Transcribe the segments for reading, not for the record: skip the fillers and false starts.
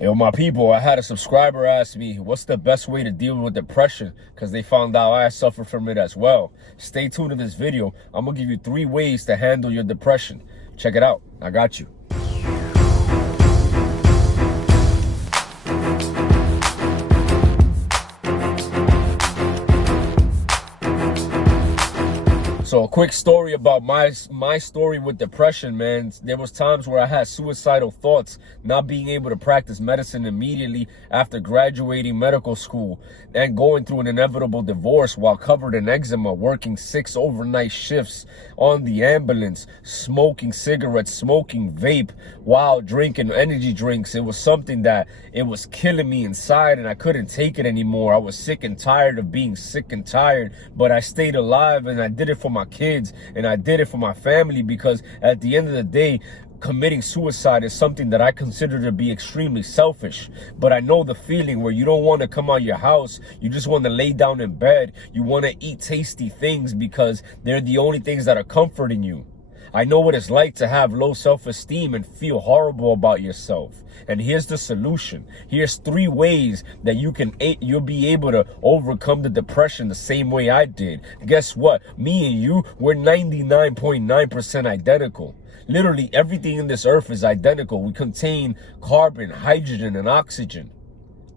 Yo, my people, I had a subscriber ask me, what's the best way to deal with depression? Because they found out I suffer from it as well. Stay tuned to this video. I'm going to give you 3 ways to handle your depression. Check it out. I got you. So a quick story about my story with depression, man. There was times where I had suicidal thoughts, not being able to practice medicine immediately after graduating medical school and going through an inevitable divorce while covered in eczema, working 6 overnight shifts on the ambulance, smoking cigarettes, smoking vape while drinking energy drinks. It was something that it was killing me inside and I couldn't take it anymore. I was sick and tired of being sick and tired, but I stayed alive and I did it for my kids and I did it for my family, because at the end of the day, committing suicide is something that I consider to be extremely selfish. But I know the feeling where you don't want to come out of your house. You just want to lay down in bed. You want to eat tasty things because they're the only things that are comforting you. I know what it's like to have low self-esteem and feel horrible about yourself. And here's the solution. Here's 3 ways that you'll be able to overcome the depression the same way I did. Guess what? Me and you, we're 99.9% identical. Literally everything in this earth is identical. We contain carbon, hydrogen, and oxygen.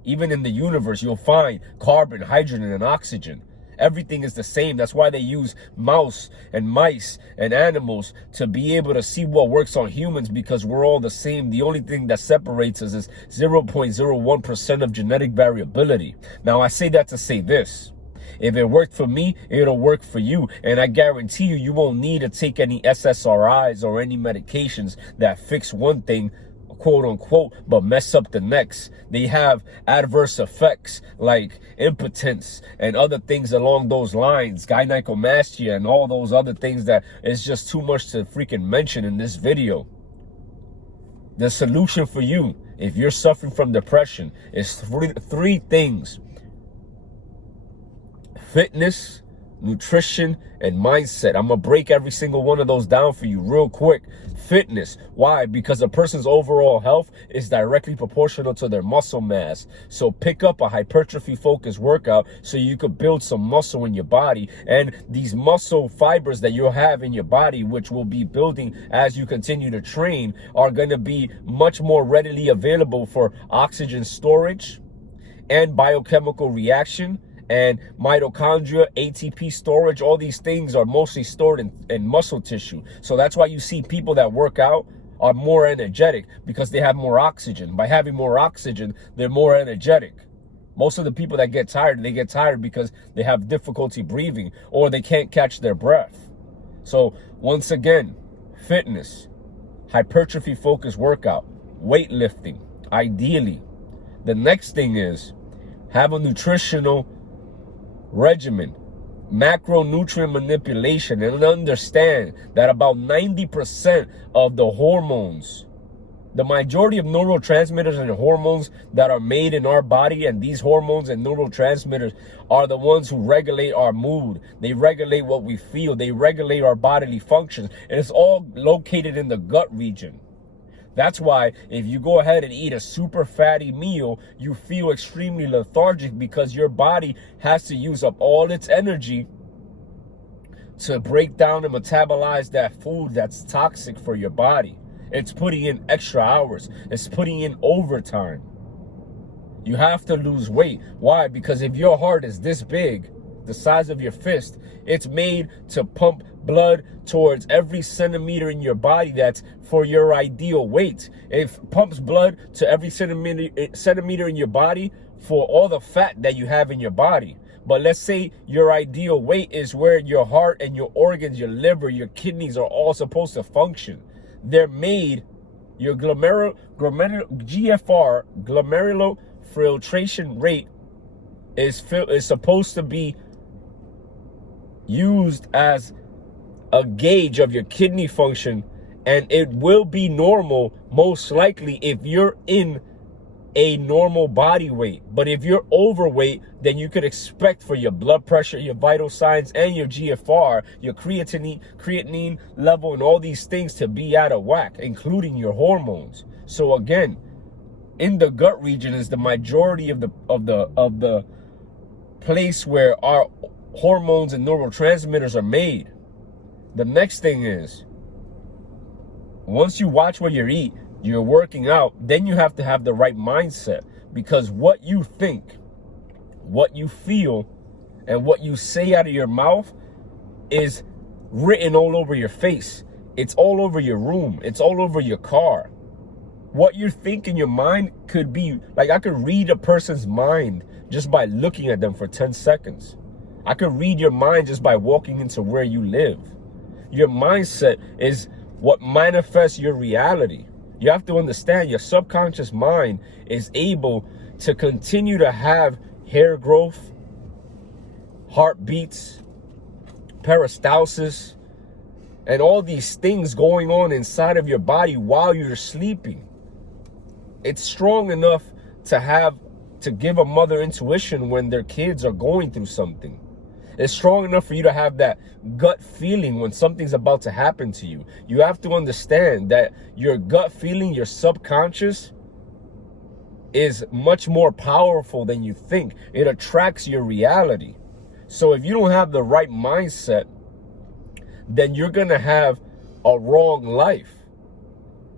Even in the universe, you'll find carbon, hydrogen, and oxygen. Everything is the same. That's why they use mice and animals to be able to see what works on humans, because we're all the same. The only thing that separates us is 0.01% of genetic variability. Now, I say that to say this. If it worked for me, it'll work for you. And I guarantee you, you won't need to take any SSRIs or any medications that fix one thing, quote unquote, but mess up the next. They have adverse effects like impotence and other things along those lines, gynecomastia and all those other things that is just too much to freaking mention in this video. The solution for you, if you're suffering from depression, is three things: fitness, nutrition, and mindset. I'm gonna break every single one of those down for you real quick. Fitness. Why? Because a person's overall health is directly proportional to their muscle mass. So pick up a hypertrophy focused workout so you could build some muscle in your body. And these muscle fibers that you'll have in your body, which will be building as you continue to train, are gonna be much more readily available for oxygen storage and biochemical reaction and mitochondria, ATP storage. All these things are mostly stored in muscle tissue. So that's why you see people that work out are more energetic, because they have more oxygen. By having more oxygen, they're more energetic. Most of the people that get tired, they get tired because they have difficulty breathing or they can't catch their breath. So once again, fitness, hypertrophy focused workout, weightlifting, ideally. The next thing is have a nutritional regimen, macronutrient manipulation, and understand that about 90% of the hormones, the majority of neurotransmitters and hormones that are made in our body, and these hormones and neurotransmitters are the ones who regulate our mood. They regulate what we feel. They regulate our bodily functions. And it's all located in the gut region. That's why if you go ahead and eat a super fatty meal, you feel extremely lethargic, because your body has to use up all its energy to break down and metabolize that food that's toxic for your body. It's putting in extra hours. It's putting in overtime. You have to lose weight. Why? Because if your heart is this big, the size of your fist, it's made to pump blood towards every centimeter in your body that's for your ideal weight. It pumps blood to every centimeter in your body for all the fat that you have in your body. But let's say your ideal weight is where your heart and your organs, your liver, your kidneys are all supposed to function. They're made, your GFR, glomerular filtration rate, is supposed to be used as a gauge of your kidney function, and it will be normal most likely if you're in a normal body weight. But if you're overweight, then you could expect for your blood pressure, your vital signs, and your GFR, your creatinine level, and all these things to be out of whack, including your hormones. So again, in the gut region is the majority of the place where our hormones and neurotransmitters are made. The next thing is, once you watch what you eat, you're working out, then you have to have the right mindset, because what you think, what you feel, and what you say out of your mouth is written all over your face. It's all over your room. It's all over your car. What you think in your mind could be, like, I could read a person's mind just by looking at them for 10 seconds. I could read your mind just by walking into where you live. Your mindset is what manifests your reality. You have to understand your subconscious mind is able to continue to have hair growth, heartbeats, peristalsis, and all these things going on inside of your body while you're sleeping. It's strong enough to give a mother intuition when their kids are going through something. It's strong enough for you to have that gut feeling when something's about to happen to you. You have to understand that your gut feeling, your subconscious, is much more powerful than you think. It attracts your reality. So if you don't have the right mindset, then you're going to have a wrong life.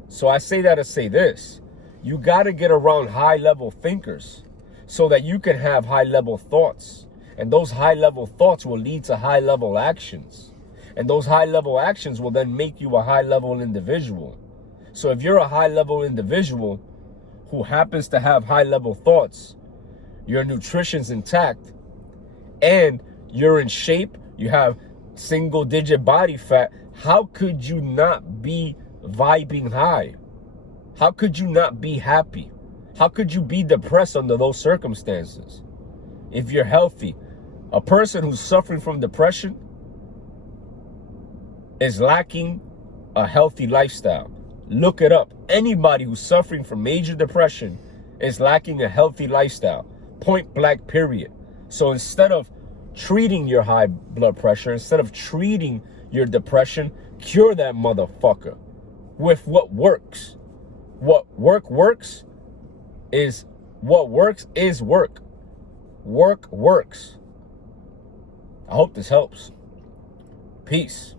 So I say that to say this. You got to get around high-level thinkers so that you can have high-level thoughts. And those high-level thoughts will lead to high-level actions. And those high-level actions will then make you a high-level individual. So if you're a high-level individual who happens to have high-level thoughts, your nutrition's intact, and you're in shape, you have single-digit body fat, how could you not be vibing high? How could you not be happy? How could you be depressed under those circumstances? If you're healthy, a person who's suffering from depression is lacking a healthy lifestyle. Look it up. Anybody who's suffering from major depression is lacking a healthy lifestyle. Point blank, period. So instead of treating your high blood pressure, instead of treating your depression, cure that motherfucker with what works. What works is work. Work works. I hope this helps. Peace.